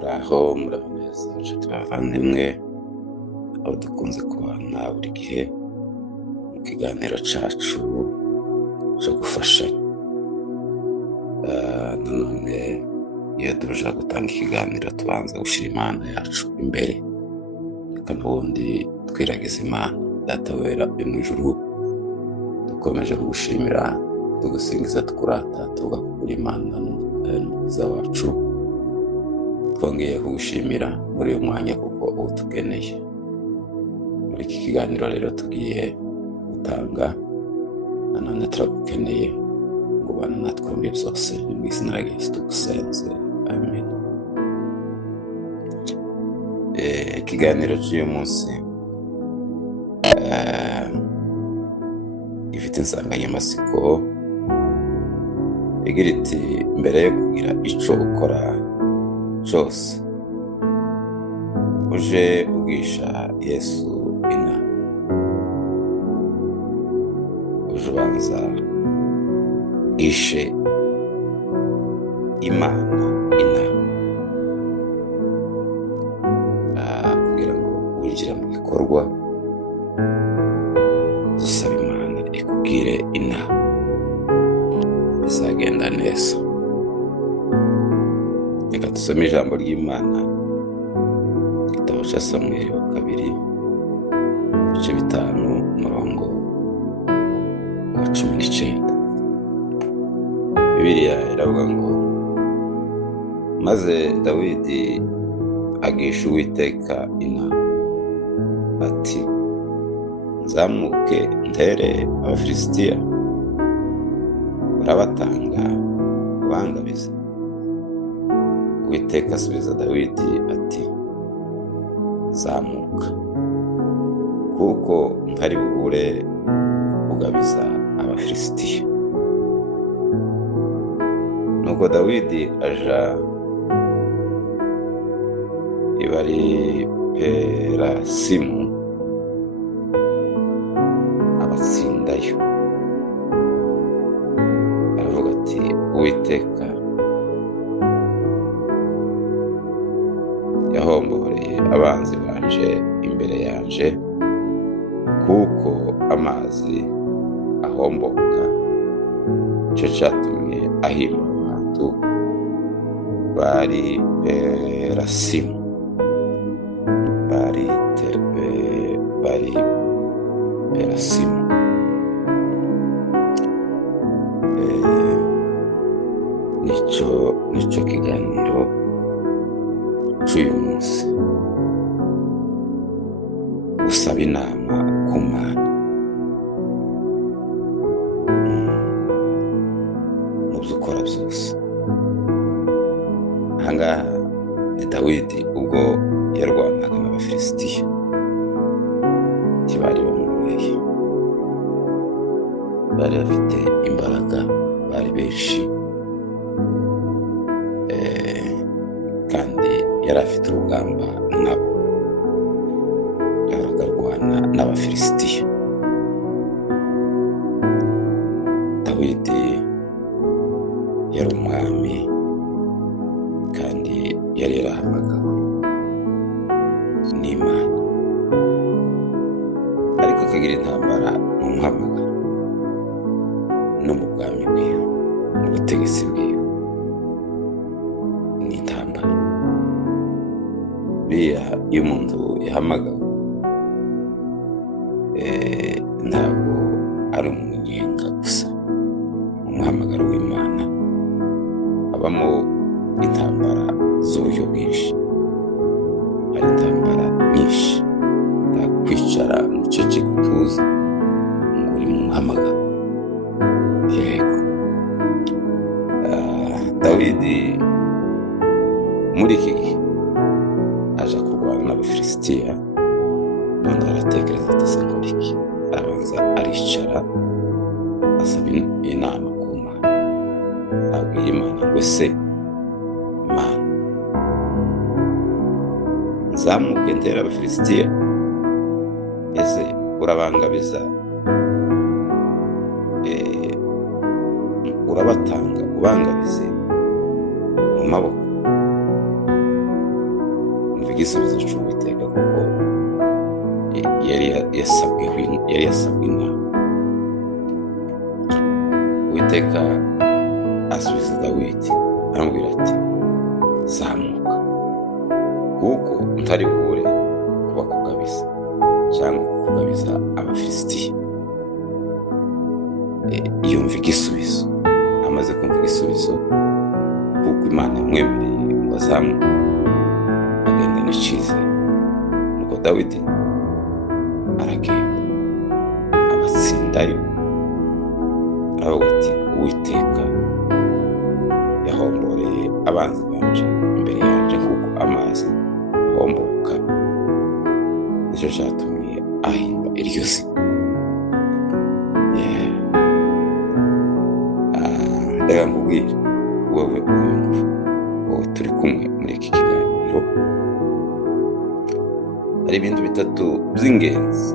muraho muraboneza inshuti bavandimwe aho dukunze kubana buri gihe mu kiganiro cacu cyo gufashanya. Nanone iyo turusha gutanga ikiganiro tubanza gushira Imana yacu imbere, reka n'ubundi twiragiza Imana Data wera uri mu ijuru. Dukomeje kugushimira, tugusingiza, tukurata, tuvuga ko uri Imana n'umukiza wacu. Twongeye kugushimira muri uyu mwanya kuko utugeneye. Muri iki kiganiro rero tugiye gutanga, nanone turagukeneye ngo ubane natwe muri byose, mu izina rya Yesu tugusenze, amen. Ikiganiro cy'uyu munsi gifite insanganyamatsiko igira iti mbere yo kugira icyo ukora cyose uje ugisha Yesu inama, uje ubanza ugishe Imana inama kugira ngo winjire mu gikorwa dusaba Imana ikubwire inama bizagenda neza. Reka dusome ijambo ry'Imana, igitabo cya Samweli wa kabiri ibice 5 umurongo wa 19. Bibiliya iravuga ngo maze Dawidi agisha Uwiteka inama ati nzamuke ntere Abafilisitiya, urabatanga ubangabiza. Uwiteka asubiza Dawidi ati zamuka, kuko ntari bubure kugabiza Abafilisitiya. Nuko Dawidi aja i Bariperasimu abatsindayo. Aravuga ati Uwiteka yahomboreye abanzi banje imbere yanje, kuko amazi ahomboka, cyo cyatumye ahimba abantu Bariperasimu. Bariperasimu. Nicyo kiganiro cy'uyu munsi, gusaba inama ku Mana mu byo ukora byose. Ahangaha ni Dawidi ubwo yarwanaga n'Abafilisitiya, bari bamworoheye, bari bafite imbaraga, bari benshi, kandi yari afite urugamba nabo, yararwana n'Abafilisitiya. Dawidi yari umwami kandi yari yarahamagawe n'Imana, ariko akagira intambara mu muhamagaro no mu bwami bwiwe, mu butegetsi bwiwe. Ni intambara. Buriya iyo umuntu yahamagawe ntabwo ari umunyenga gusa. Mu muhamagaro w'Imana habamo intambara z'uburyo bwinshi, hari intambara nyinshi. Kwicara mucece gutuza ngo uri mu muhamagaro. Yego, Dawidi muri iki gihe aja kurwana n'Abafilisitiya, none aratekereza ati se nkora iki? Arabanza aricara asaba inama ku Mana, abwira Imana ngo ese Mana, nzamuke ntere Abafilisitiya? Ese urabangabiza, urabatanga ubangabize mu maboko? igisubizo cy'Uwiteka kuko yari yasabwe inama. Uwiteka asubiza Dawidi aramubwira ati zamuka kuko ntari bubure kubakugabiza cyangwa kugabiza Abafilisitiya. Yumva igisubizo. Amaze kumva igisubizo kuko Imana yamwemereye ngo azamuke agenda n'icyizere, nuko Dawidi aragenda abatsindayo. Aravuga ati Uwiteka yahomboreye abanzi banje imbere yanjye kuko amazi ahomboka. Nicyo cyatumye ahimba iryo zina. Reka nkubwire wowe unyumva, wowe turi kumwe muri iki kiganiro, hari ibintu bitatu by'ingenzi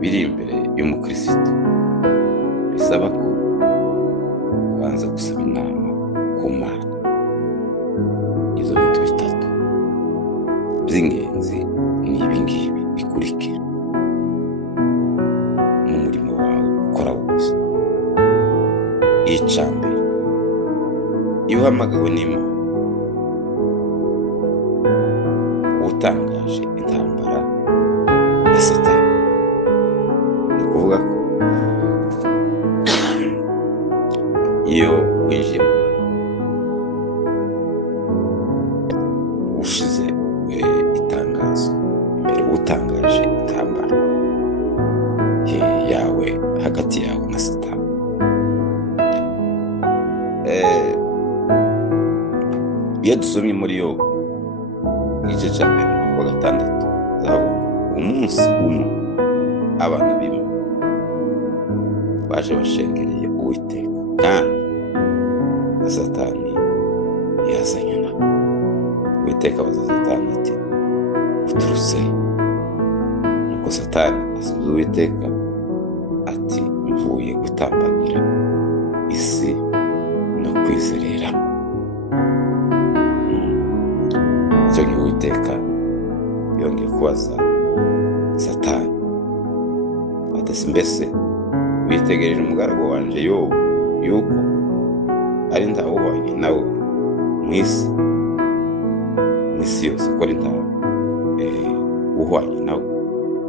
biri imbere y'umukristo bisaba ko ubanza gusaba inama ku Mana. Izo bintu bitatu by'ingenzi ni ibingibi bikurikira mu murimo wawe ukora wose. Icambere, iyo uhamagawe n'Imana utangaje intambara ya Satani, ni ukuvuga ko iyo winjiye ushize itangazo imbere, utangaje intambara yawe hagati yawe na Satani. Iyo dusomye muri Yobu igice cya 6 zavuga umunsi umwe abantu b'Imana baje bashengereye Uwiteka kandi na Satani yazanye nabo. Uwiteka abaza Satani ati uturutse? Nuko Satani asubiza Uwiteka ati mvuye gutambagira isi no kwizerera. Icyo gihe Uwiteka yongeye kubaza Satani ati mbese witegereje umugaragu wanje Yobu yuko ari ntawubanye nawe mu isi yose, ko ari ntawe uhwanye nawe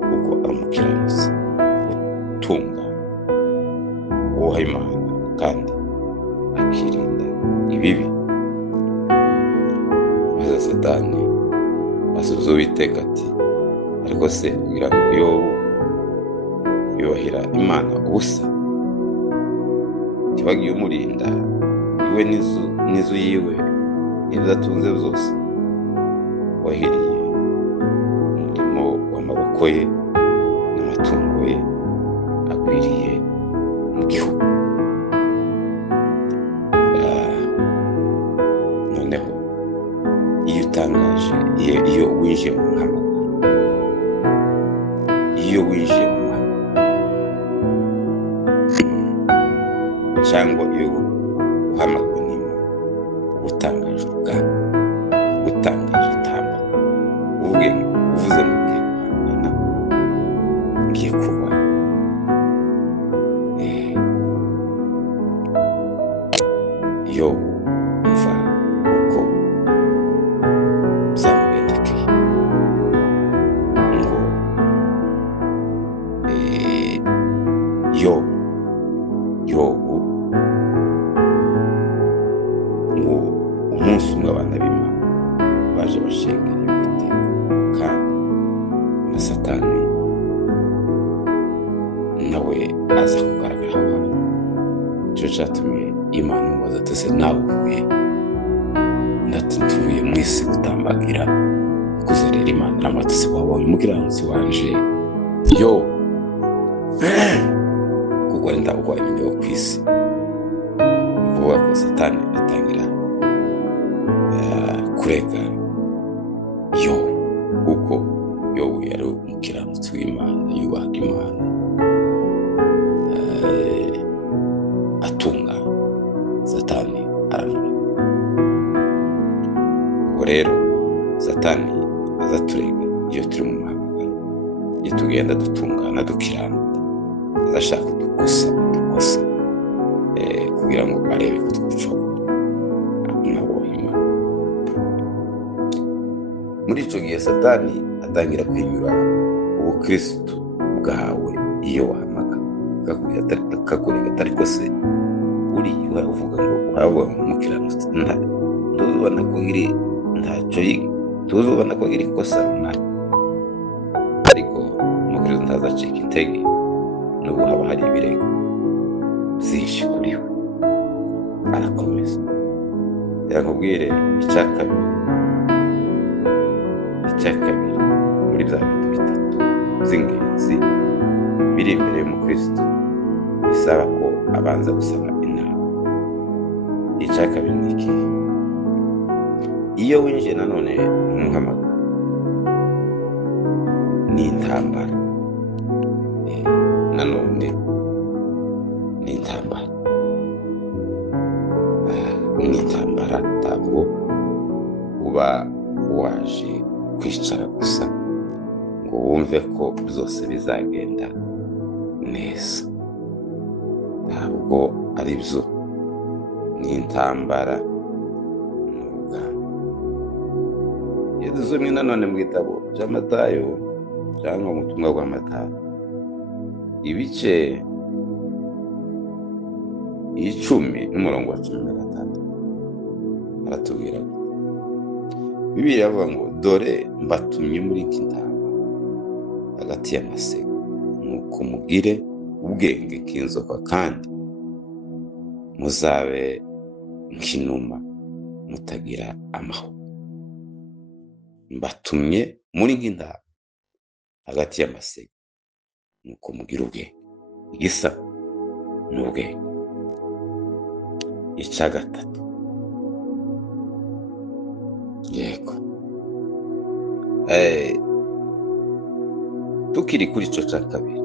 kuko ari umukiranutsi utunga wubaha Imana kandi akirinda ibibi. Maze Satani asubiza Uwiteka ati ariko se kugira ngo Yobu yubahira Imana ubusa, kibagiye umurinda iwe n'inzu yiwe n'ibyo atunze byose, wahiriye umurimo w'amaboko ye n'amatungo ye agwiriye mu gihugu. Noneho iyo utangaje, iyo winjiye mu muhamagaro, cyangwa iyo uhamagawe n'Imana utangaje urugamba, utangaje intambara, uvuze ngo ngiye guhangana, ngiye kurwana, iyo umva uko byamugendekeye ngo Yobu ngo umunsi umwe abana b'Imana baje bashengereye Uwiteka kandi na Satani nawe aza kugaragara aho hantu. Icyo cyatumye Imana imubaza ati ese nawe uvuye? Ndati tuvuye mu isi gutambagira kuzerera Imana. Iramubwira ati wabonye umukiranutsi wanje Yobu kuko ari ndawuhaye nyine wo ku isi. Ni ukuvuga ko Satani atangira kurega Yobu kuko Yobu yari umukiranutsi w'Imana, yubahaga Imana, atunga. Satani aramurega. Ubwo rero Satani aza turega iyo turi mu muhamagaro, iyo tugenda dutungana dukiranuka, azashaka dukosa kugira ngo arebe ko twucogora nabonye Imana. Muri ico gihe Satani atangira kwinyura ubukristo bwawe iyo wahamagara akakurega atari ko se uri uvuga ngo uhabwa umukiranutsi tuzubona ko iri ntacyo tuzubona ko iri kosa runaka, ariko umukristo ntazacika intege n'ubu haba hari ibirego byinshi kuri we. Arakomeza yakubwire icya kabiri muri bya bintu bitatu z'ingenzi biri imbere y'umukristo bisaba ko abanza gusaba inama. Icya kabiri ni iki? Iyo winjiye nanone mu muhamagaro ni intambara, nanone ni intambara, ntabwo uba waje kwicara gusa ngo wumve ko byose bizagenda neza. Ntabwo ari byo, ni intambara n'urugamba. Iyo dusomye nanone mu gitabo cya Matayo cyangwa mu butumwa bwa Matayo ibice 10:16 aratubwira Bibiliya avuga ngo dore mbatumye muri iki ntama hagati y'amasega, nuko mugire ubwenge k'inzoka kandi muzabe nk'inuma mutagira amahwa. Mbatumye muri nk'intama hagati y'amasega, nuko mugire ubwenge. Igisa n'ubwenge. Icya gatatu, yego tukiri kuri ico cya kabiri,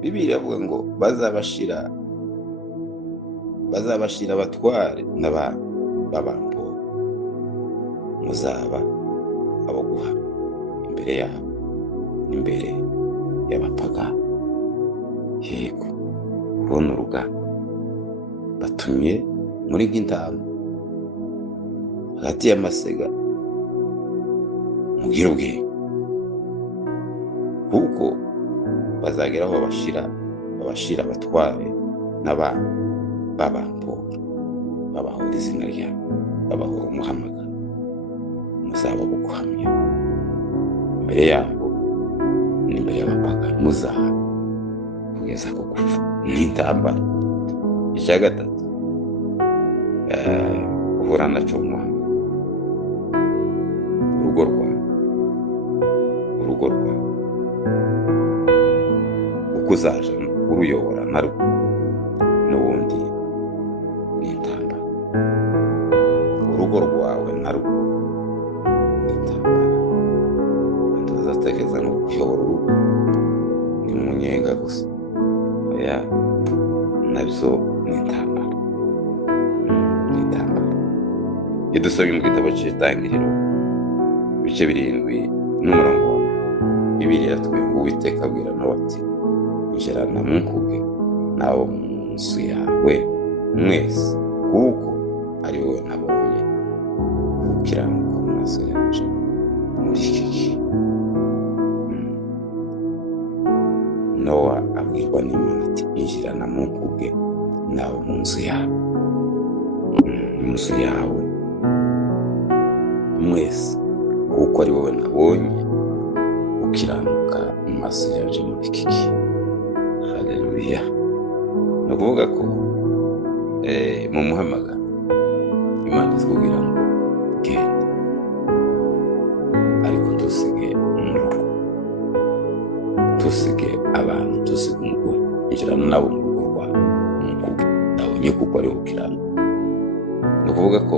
Bibiliya avuga ngo bazabashira abatware n'abantu b'abamporu, muzaba abo guhamya imbere yabo n'imbere y'abapagani. Yego kubona urugamba. Batumye muri nk'intama hagati y'amasega, mugire ubwenge, kuko bazageraho babashira abatware n'abantu b'abamporu, babahora izina ryabo, babahora umuhamagaro, muzaba bo guhamya imbere yabo n'imbere y'abapagani, muzaba kugeza ku gupfa. Ni intambara. Icya gatatu uhura naco mu muhamagaro, urugo rwawe uko uzaja uruyobora narwo n'ubundi ni intambara. Urugo rwawe narwo ni intambara. Abantu bazatekereza ngo kuyobora urugo ni mu nyenga gusa, oya, nabyo ni intambara. Iyo dusomye mu gitabo cy'Itangiriro ibice 7:1, Bibiliya iratubwira ngo Uwiteka abwira Nowa ati injirana mu nkuge n'abo mu nzu yawe mwese, kuko ari wowe nabonye gukiranuka mu maso yanje muri iki gihe. Nowa abwirwa n'Imana ati injirana mu nkuge n'abo mu nzu yawe, mwese, kuko ari wowe nabonye ukiranuka mu maso yaje muri iki gihe. Haleluya. Ni ukuvuga ko mu muhamagaro Imana itubwira ngo genda, ariko ntusige umuntu, ntusige abantu, ntusige umugore, injirana nabo mu rugo rwawe nabonye kuko ari wowe ukiranuka. Ni ukuvuga ko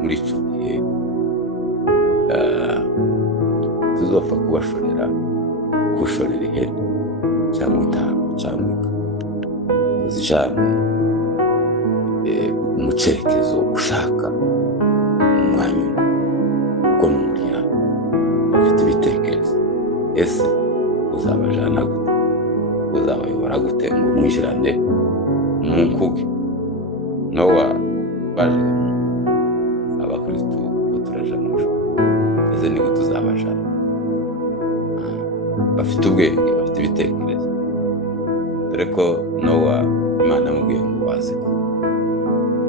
muri icyo gihe tuzopfa kushorera ihene cyangwa intama cyangwa inka, uzijane mu cyerekezo ushaka mu mwanya umwe, kuko kuko ni umuryango bafite ibitekerezo. Ese uzabajana gute? Uzabayobora gute ngo mwinjirane mu nkuge? Nowa baje abakristo ko turaja mu ijuru, ese niko tuzabajana? Bafite ubwenge, bafite ibitekerezo, dore ko Nowa Imana yamubwiye ngo baze ko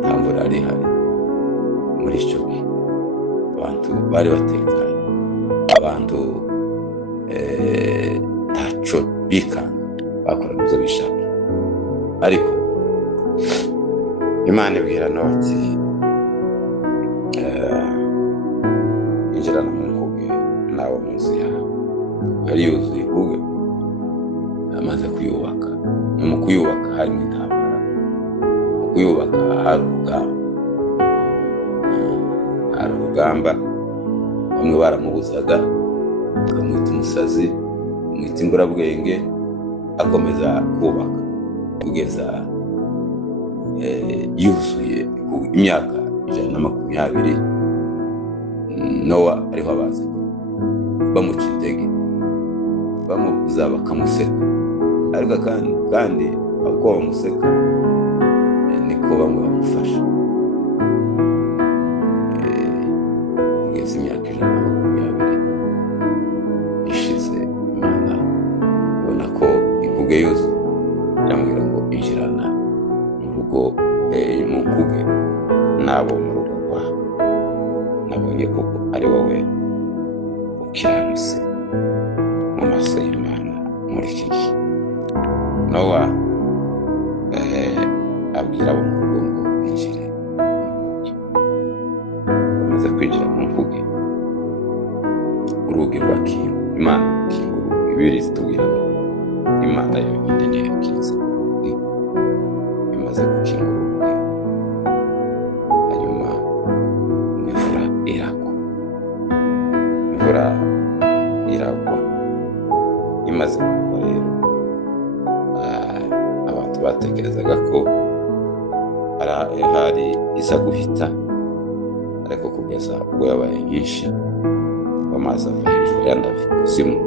nta mvura yari ihari muri icyo gihe. Abantu bari batekanye, abantu ntaco bikanga, bakoraga ibyo bishaka. Ariko Imana ibwira Nowa ati injirana mu nkuge nawe mu nzu yawe. Yari yuzuye inkuge, amaze kuyubaka. Mu kuyubaka harimo intambara, mu kuyubaka hari urugamba. Bamwe baramubuzaga, bakamwita umusazi, bamwita imburabwenge. Akomeza kubaka kugeza yuzuye imyaka 120. Nowa ariho abaza bamuca intege, bamubuza, bakamuseka. Ariko kandi uko bamuseka niko bamwe bamufasha. Kugeza imyaka 120 ishize, Imana ibona ko inkuge yuzuye, iramubwira ngo injirana mu rugo, mu nkuge nabo mu rugo rwawe. Nabonye koko ari wowe ukiranutse mu maso y'Imana muri iki gihe. Nowa abwira abo mu rugo ngo binjire mu nkuge. Bamaze kwinjira mu nkuge, urugi rurakinga. Imana ikinga urugi. Bibiliya zitubwira ngo Imana yonyine niyo yakinze urugi. Imaze gukinga urugi, hanyuma imvura iragwa. Imaze kugwa rero, abantu batekerezaga ko hari iza guhita, ariko kugeza ubwo yabaye nyinshi, amazi ava hejuru yandi ava ikuzimu,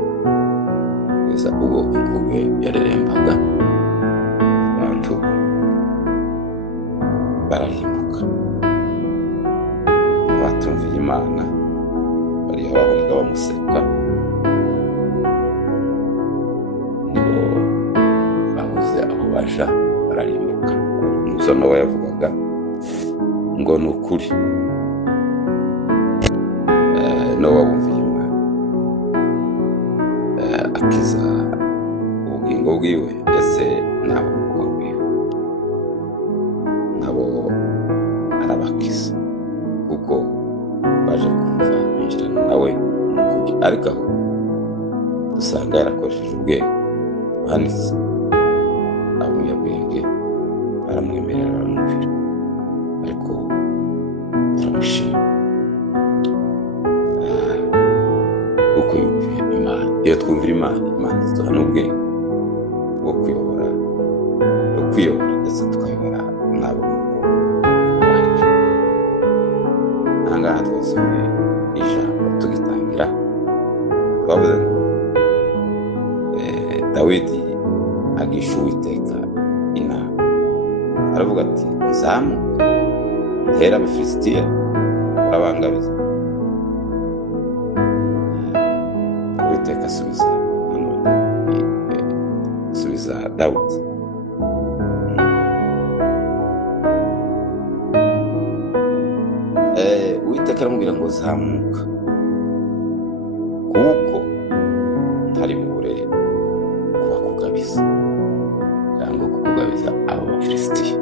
kugeza ubwo inkuge yarerembaga. Abantu bararimbuka, batumviye Imana, bariya bahoraga bamuseka, nibo babuze aho baja, bararimbuka. Umuzo Nowa yavugaga ngo ni ukuri. Nowa wumviye Imana, akiza ubugingo bwiwe ndetse n'abo mu rugo rwiwe, nabo arabakiza kuko baje kumva binjirana nawe mu nkuge. Ariko aho dusanga yarakoresheje ubwenge buhanitse. Abanyabwenge baramwemerera, baramwumvira, ariko turamushima kuko yumviye Imana. Iyo twumvira Imana, Imana iduha n'ubwenge bwo kuyobora ndetse tukayobora n'abo mu rugo rwacu. Aha ngaha twasomye ijambo tugitangira, twavuze ngo Dawidi agisha Uwiteka inama, aravuga ati nzamuka ntera Abafilisitiya urabangabiza. Uwiteka asubiza Dawidi, Uwiteka aramubwira ngo zamuka, kuko ntari bubure kubakugabiza cyangwa kukugabiza abo Bafilisitiya.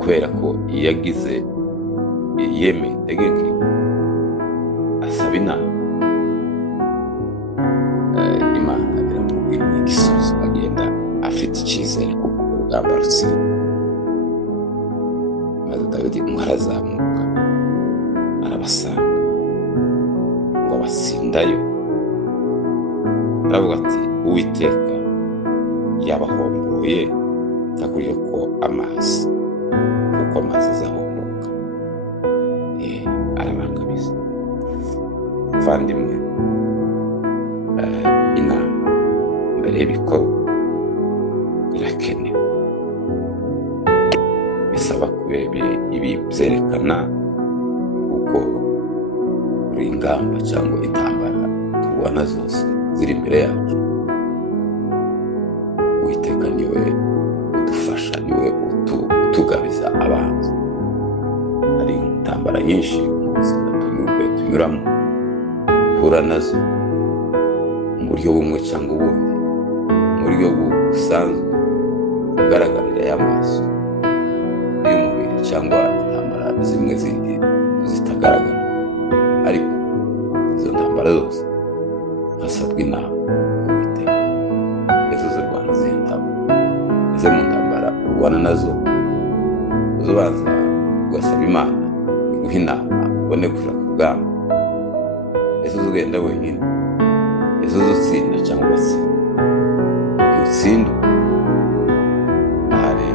Kubera ko yagize yemeye tegeke, asaba inama, Imana iramubwira igisubizo. Agenda afite icyizere kuko urugamba rutsinda. Maze Dawidi ngo arazamuka, arabasanga ngo abatsindayo. Aravuga ati Uwiteka yabahomboye ntakuriye ko amazi, kuko amazi azahomboka. bavandimwe, inama mbere y'ibikorwa irakenewe. Bisaba ibi byerekana uko buri ingamba cyangwa intambara turwana zose ziri imbere yacu, Uwiteka niwe udufasha, niwe utugabiza abanzi. Hari intambara nyinshi mu buzima tunyuramo, duhura nazo mu buryo bumwe cyangwa ubundi, mu buryo busanzwe bugaragarira y'amaso y'umubiri, cyangwa intambara zimwe zindi zitagaragara. Ariko izo ntambara zose hasabwa inama Uwiteka, izo zirwana zihitamo. Izo mu ntambara urwana nazo ubanza ugasaba Imana iguha inama ubone kuja ku rugamba. Izo uzugenda wenyine, izo uzutsinda cyangwa ugatsinda. Iyo utsinda hari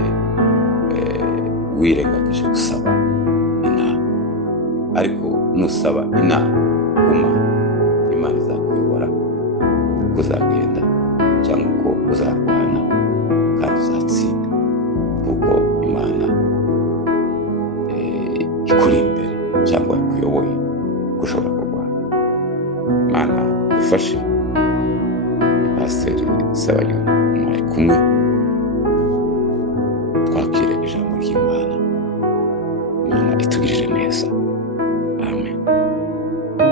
wirengagije gusaba inama, ariko nusaba inama Imana izakuyobora uko uzagenda cyangwa uko uzarwana, kandi uzatsinda, kuko Imana ikuri imbere cyangwa ikuyoboye uko ushobora kurwana. Imana dufashe. Pasiteri Sabayoni mwari kumwe.